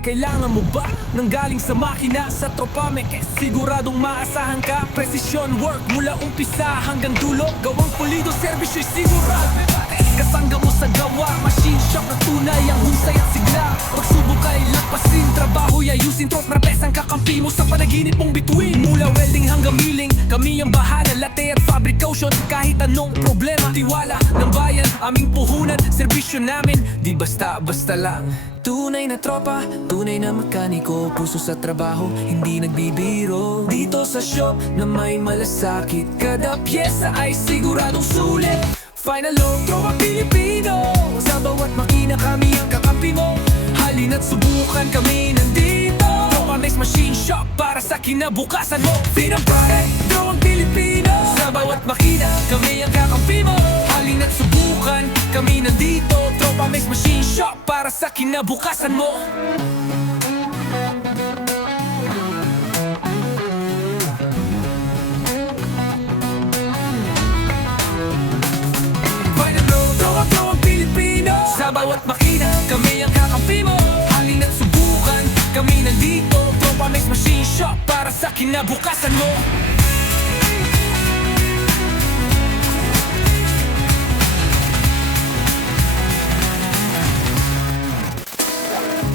Kailangan mo ba nang galing sa makina sa tropa meke? Siguradong maasahan ka. Precision work mula umpisa hanggang dulo. Gawang pulido, servisyo'y sigurado. Kasangga mo sa gawa, machine shop na tunay ang husay at sigla. Pagsubok ay lapasin, trabaho'y ayusin. Trop na pesang kakampi mo sa panaginip mong bituin. Mula welding hanggang milling, kami ang bahala. Latte at fabrication, kahit anong problema. Tiwala ng bayan, aming puhunan. Serbisyo namin, di basta-basta lang. Tunay na tropa, tunay na mekaniko. Puso sa trabaho, hindi nagbibiro. Dito sa shop na may malasakit, kada pyesa ay siguradong sulit. Final load, tropa Pilipino. Sa bawat makina kami ang kakampi mo. Halina't subukan, kami nandito. Tropa Mix Machine Shop para sa kinabukasan mo. Freedom Pride, tropang Pilipino. Sa bawat makina kami ang kakampi mo. Halina't subukan, kami nandito. Tropa Mix Machine Shop para sa kinabukasan mo. Sa bawat makina, kami ang kakampi mo. Halina't subukan, kami nandito. Tropa Mix Machine Shop para sa kinabukasan mo.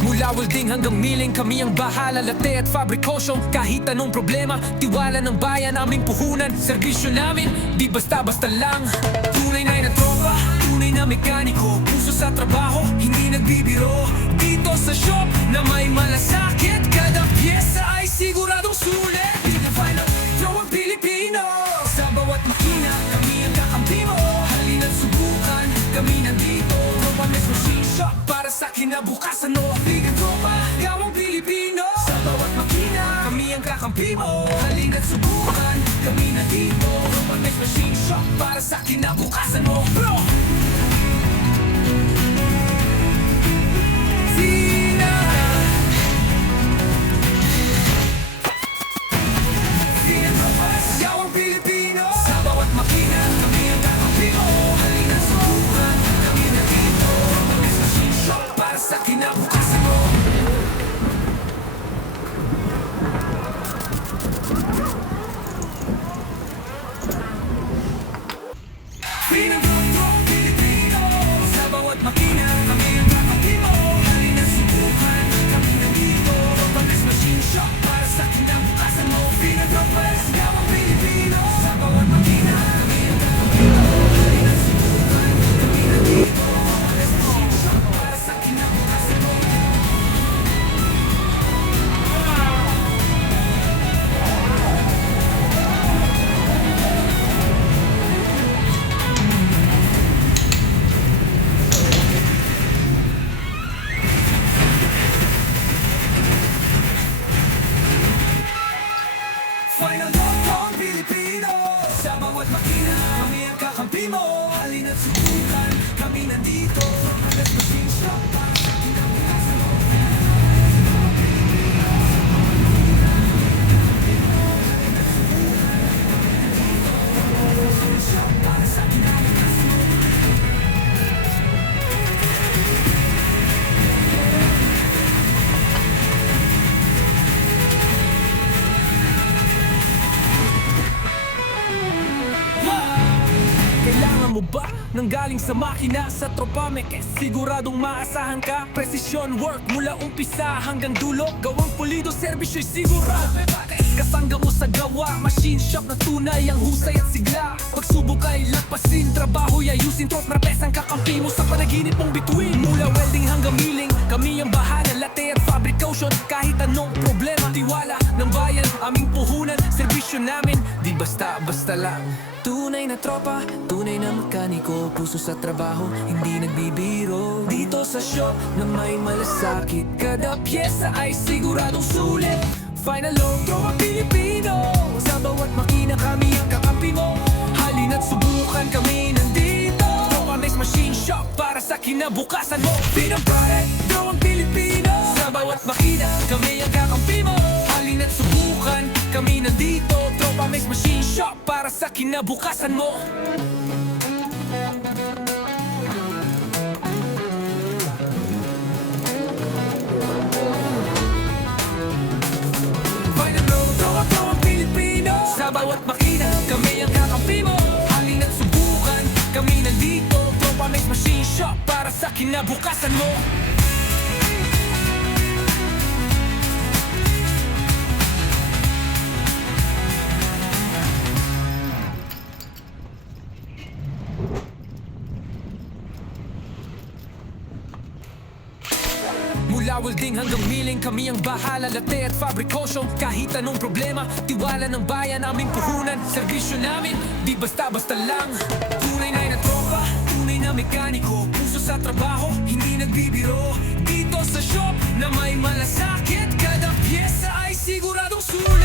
Mula welding hanggang milling, kami ang bahala. Latte at fabrication, kahit anong problema. Tiwala ng bayan, aming puhunan. Serbisyo namin, di basta-basta lang. Tunay na tropa, tunay na mekaniko. Puso sa trabaho, hindi nagbibiro. Dito sa shop na may malasakit, kada pyesa ay siguradong sulit. Final, tropang Pilipino. Sa bawat makina, kami ang kakampi mo. Halina't subukan, kami nandito. Tropa Mix Machine Shop para sa kinabukasan mo. Bigang tropa, gawang Pilipino. Sa bawat makina, kami ang kakampi mo. Halina't subukan, kami nandito. Tropa Mix Machine Shop para sa kinabukasan mo. Bro! Sa kinabukasan mo. Pinag-tropang Pilipino. Sa bawat makina, kami ang kakampi mo. Halina't subukan, kami nandito. Tropa Mix Machine Shop para sa kinabukasan mo. Pinag-tropang Pilipino. Sa bawat makina, kami ang kakampi mo. Halina't subukan, kami nandito. Tropa Mix Machine Shop para sa kinabukasan mo. Final load, tropang Pilipino. Sa bawat makina, kami ang kakampi mo. Halina't subukan, kami nandito. Tropa Mix Machine Shop para sa kinabukasan mo. Halina't subukan, kami nandito. Tropa Mix Machine Shop para sa kinabukasan mo. Kailangan mo ba nang galing sa makina sa tropa meke? Siguradong maasahan ka. Precision work mula umpisa hanggang dulo. Gawang pulido, servisyo'y sigurado. Kasangga mo sa gawa, machine shop na tunay ang husay at sigla. Pagsubok ay lapasin, trabaho'y ayusin. Trop na pesang kakampi mo sa panaginip mong bituin. Mula welding hanggang milling, kami ang bahala. Latte at fabrication, kahit anong problema. Tiwala ng bayan, aming puhunan. Serbisyo namin, di basta-basta lang. Tunay na tropa, tunay na mekaniko. Puso sa trabaho, hindi nagbibiro. Dito sa shop na may malasakit, kada pyesa ay siguradong sulit. Final load, tropang Pilipino. Sa bawat makina kami ang kakampi mo. Halina't subukan, kami nandito. Tropa Mix Machine Shop para sa kinabukasan mo. Freedom Pride, tropang Pilipino. Sa bawat makina kami ang kakampi mo. Halina't subukan, kami nandito. Tropa Mix Machine Shop para sa kinabukasan mo. bawat makina, kami ang kakampi mo. Halina't subukan, kami nandito. Tropamex Machine Shop para sa kinabukasan mo. Mula welding hanggang milling, kami ang bahala. Latte at fabrikosyo, kahit anong problema. Tiwala ng bayan, aming puhunan. Serbisyo namin, di basta-basta lang. Tunay na tropa, tunay na mekaniko. Puso sa trabaho, hindi nagbibiro. Dito sa shop na may malasakit, kada pyesa ay siguradong sulit.